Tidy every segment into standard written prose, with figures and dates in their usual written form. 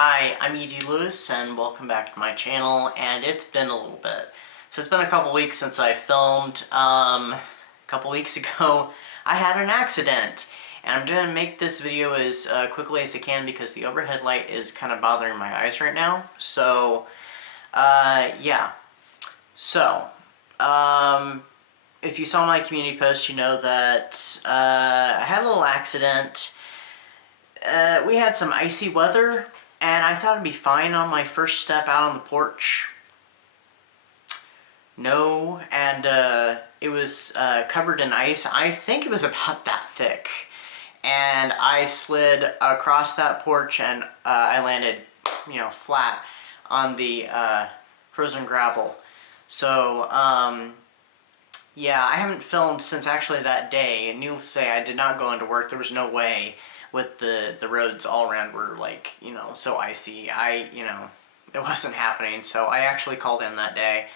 Hi, I'm E.D. Lewis, and welcome back to my channel, and it's been a little bit. So it's been a couple weeks since I filmed. A couple weeks ago, I had an accident, and I'm going to make this video as quickly as I can because the overhead light is kind of bothering my eyes right now. So, yeah. So, if you saw my community post, you know that I had a little accident. We had some icy weather, and I thought it'd be fine on my first step out on the porch. No, and it was covered in ice. I think it was about that thick. And I slid across that porch, and I landed, flat on the frozen gravel. So, yeah, I haven't filmed since actually that day, and needless to say, I did not go into work. There was no way, with the roads all around were like, so icy. It wasn't happening, so I actually called in that day.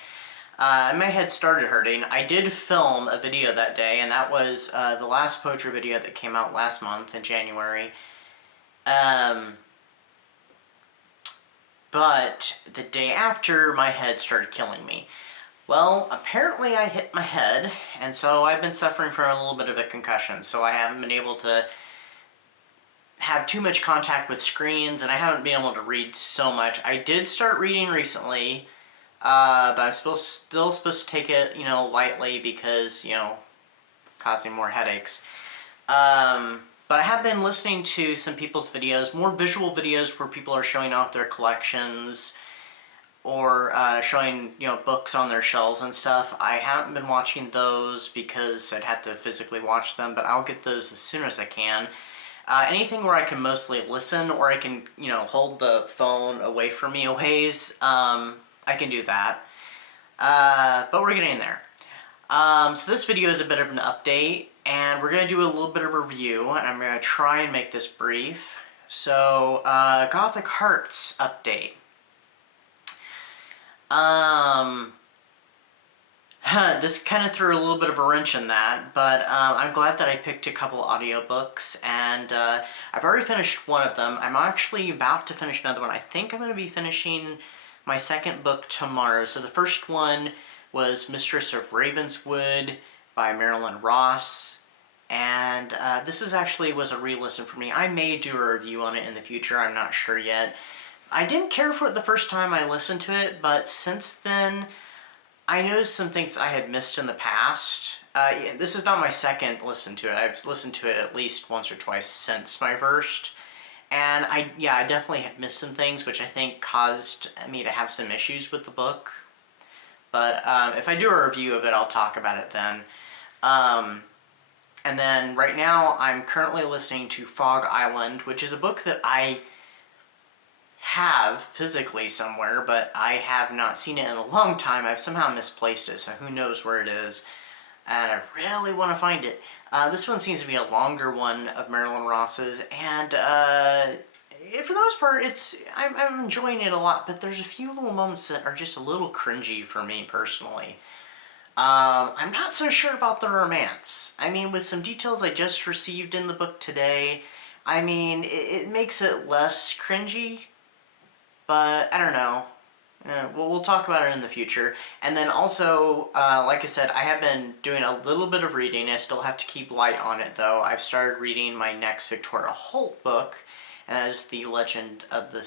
My head started hurting. I did film a video that day, and that was the last poetry video that came out last month in January. But the day after, my head started killing me. Well, apparently I hit my head, and so I've been suffering from a little bit of a concussion, so I haven't been able to have too much contact with screens, and I haven't been able to read so much. I did start reading recently, but I'm still supposed to take it, lightly because, causing more headaches. But I have been listening to some people's videos, more visual videos where people are showing off their collections or showing, books on their shelves and stuff. I haven't been watching those because I'd have to physically watch them, but I'll get those as soon as I can. Anything where I can mostly listen or I can, hold the phone away from me a ways, I can do that. But we're getting there. So this video is a bit of an update, and we're going to do a little bit of a review, and I'm going to try and make this brief. So, Gothic Hearts update. This kind of threw a little bit of a wrench in that, but I'm glad that I picked a couple audiobooks, and I've already finished one of them. I'm actually about to finish another one. I think I'm going to be finishing my second book tomorrow. So the first one was Mistress of Ravenswood by Marilyn Ross, and this was a re-listen for me. I may do a review on it in the future, I'm not sure yet. I didn't care for it the first time I listened to it, but since then I noticed some things that I had missed in the past. This is not my second listen to it. I've listened to it at least once or twice since my first. And I definitely had missed some things, which I think caused me to have some issues with the book. But if I do a review of it, I'll talk about it then. And then right now, I'm currently listening to Fog Island, which is a book that I have physically somewhere, but I have not seen it in a long time. I've somehow misplaced it, so who knows where it is. And I really want to find it. This one seems to be a longer one of Marilyn Ross's, and for the most part, I'm enjoying it a lot, but there's a few little moments that are just a little cringy for me personally. I'm not so sure about the romance. I mean, with some details I just received in the book today, I mean, it makes it less cringy, but I don't know. We'll talk about it in the future. And then also, like I said, I have been doing a little bit of reading. I still have to keep light on it, though. I've started reading my next Victoria Holt book, and that is The Legend of the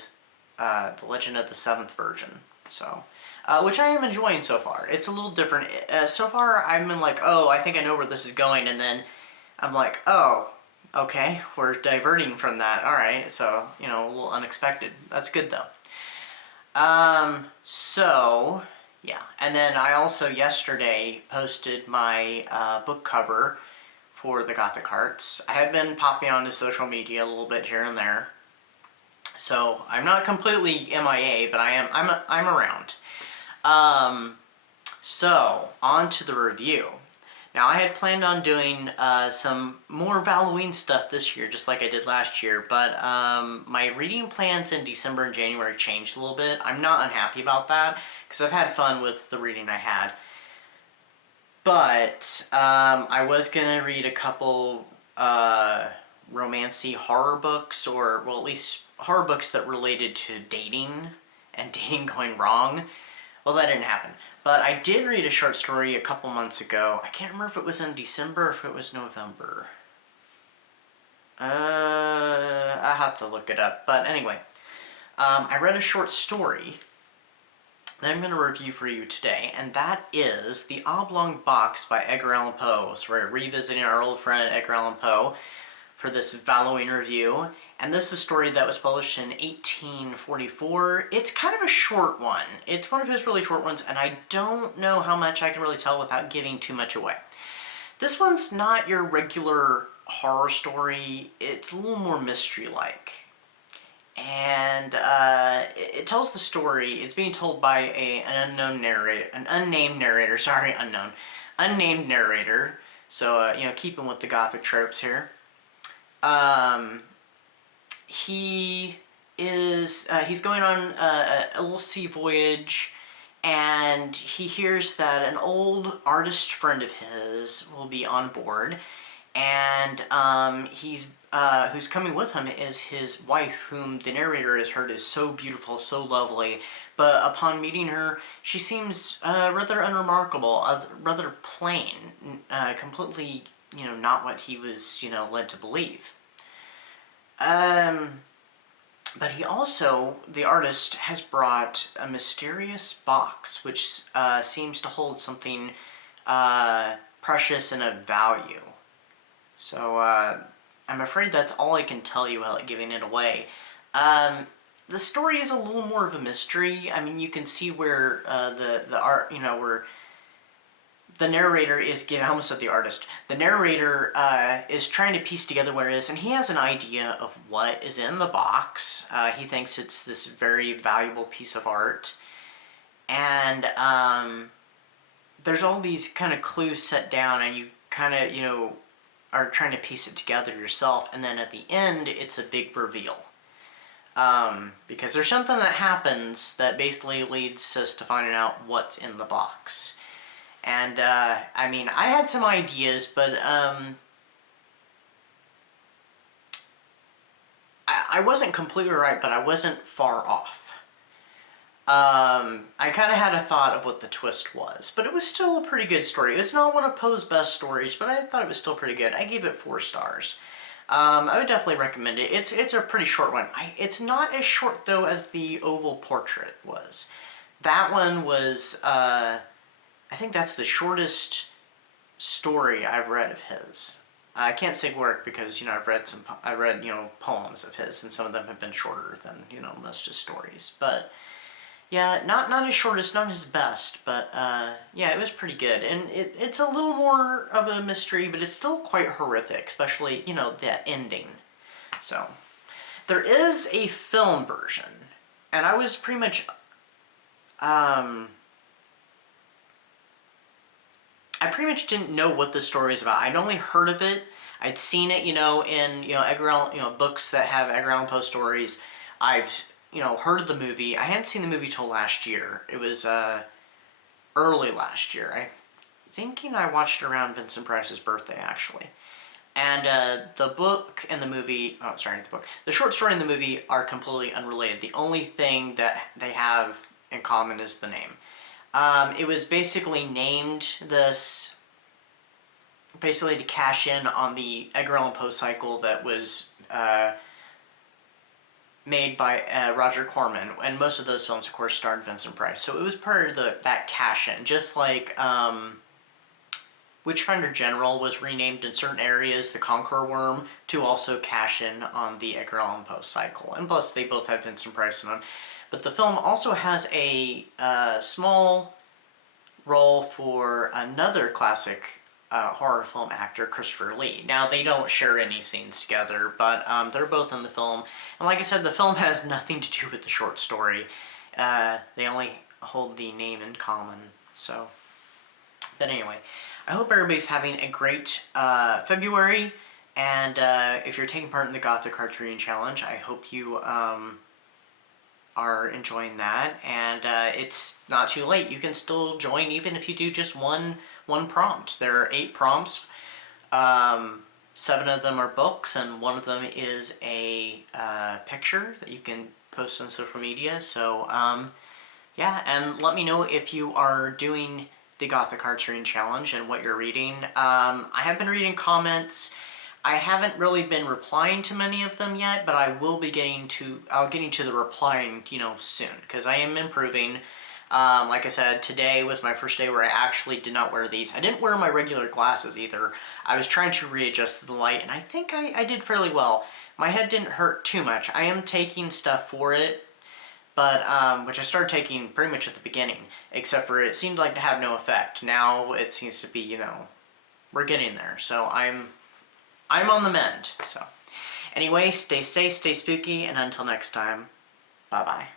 Seventh Virgin. So, which I am enjoying so far. It's a little different. So far, I've been like, oh, I think I know where this is going, and then I'm like, oh, okay, we're diverting from that. All right, so, a little unexpected. That's good, though. So, yeah, and then I also yesterday posted my book cover for the Gothic Hearts. I have been popping onto social media a little bit here and there, so I'm not completely MIA, but I'm around. So, on to the review. Now, I had planned on doing some more Valoween stuff this year, just like I did last year, but my reading plans in December and January changed a little bit. I'm not unhappy about that, because I've had fun with the reading I had. But I was going to read a couple romancy horror books, or, well, at least horror books that related to dating and dating going wrong. Well, that didn't happen. But I did read a short story a couple months ago. I can't remember if it was in December or if it was November. I have to look it up. But anyway, I read a short story that I'm going to review for you today, and that is The Oblong Box by Edgar Allan Poe. So we're revisiting our old friend Edgar Allan Poe for this Valoween review. And this is a story that was published in 1844. It's kind of a short one. It's one of his really short ones, and I don't know how much I can really tell without giving too much away. This one's not your regular horror story. It's a little more mystery-like. And it tells the story. It's being told by an unnamed narrator. Unnamed narrator. So keeping with the Gothic tropes here. He's going on a little sea voyage, and he hears that an old artist friend of his will be on board, and who's coming with him is his wife, whom the narrator has heard is so beautiful, so lovely, but upon meeting her, she seems rather unremarkable, rather plain, completely, not what he was, led to believe. But he also, the artist, has brought a mysterious box which seems to hold something precious and of value. So I'm afraid that's all I can tell you without giving it away. The story is a little more of a mystery. I mean, you can see where the art, where the narrator is giving, I almost said the artist, the narrator is trying to piece together what it is, and he has an idea of what is in the box. He thinks it's this very valuable piece of art, and there's all these kind of clues set down, and you kind of, are trying to piece it together yourself, and then at the end, it's a big reveal. Because there's something that happens that basically leads us to finding out what's in the box. And, I mean, I had some ideas, but, I wasn't completely right, but I wasn't far off. I kind of had a thought of what the twist was, but it was still a pretty good story. It's not one of Poe's best stories, but I thought it was still pretty good. I gave it 4 stars. I would definitely recommend it. It's a pretty short one. It's not as short, though, as the Oval Portrait was. That one was, I think that's the shortest story I've read of his. I can't say work because, I've read poems of his, and some of them have been shorter than, most of his stories. But, yeah, not his shortest, not his best, but, yeah, it was pretty good. And it's a little more of a mystery, but it's still quite horrific, especially, that ending. So, there is a film version, and I was pretty much, I pretty much didn't know what the story was about. I'd only heard of it. I'd seen it, in, Edgar Allan, books that have Edgar Allan Poe stories. I've, heard of the movie. I hadn't seen the movie till last year. It was, early last year. I'm thinking I watched it around Vincent Price's birthday, actually. And, the book and the movie, the short story and the movie are completely unrelated. The only thing that they have in common is the name. It was basically named this, basically to cash in on the Edgar Allan Poe cycle that was made by Roger Corman, and most of those films, of course, starred Vincent Price. So it was part of that cash-in, just like Witchfinder General was renamed in certain areas, the Conqueror Worm, to also cash in on the Edgar Allan Poe cycle. And plus, they both have Vincent Price in them. But the film also has a small role for another classic horror film actor, Christopher Lee. Now, they don't share any scenes together, but they're both in the film. And like I said, the film has nothing to do with the short story. They only hold the name in common. So, but anyway, I hope everybody's having a great February. And if you're taking part in the Gothic Cards Reading Challenge, I hope you are enjoying that, and it's not too late. You can still join even if you do just one prompt. There are 8 prompts. 7 of them are books, and 1 of them is a picture that you can post on social media. So yeah, and let me know if you are doing the Gothic Hearts Reading Challenge and what you're reading. I have been reading comments. I haven't really been replying to many of them yet, but I will be getting to the replying, soon, because I am improving. Like I said, today was my first day where I actually did not wear these. I didn't wear my regular glasses either. I was trying to readjust the light, and I think I did fairly well. My head didn't hurt too much. I am taking stuff for it, but which I started taking pretty much at the beginning, except for it seemed like to have no effect. Now it seems to be, we're getting there. So I'm on the mend. So anyway, stay safe, stay spooky, and until next time, bye-bye.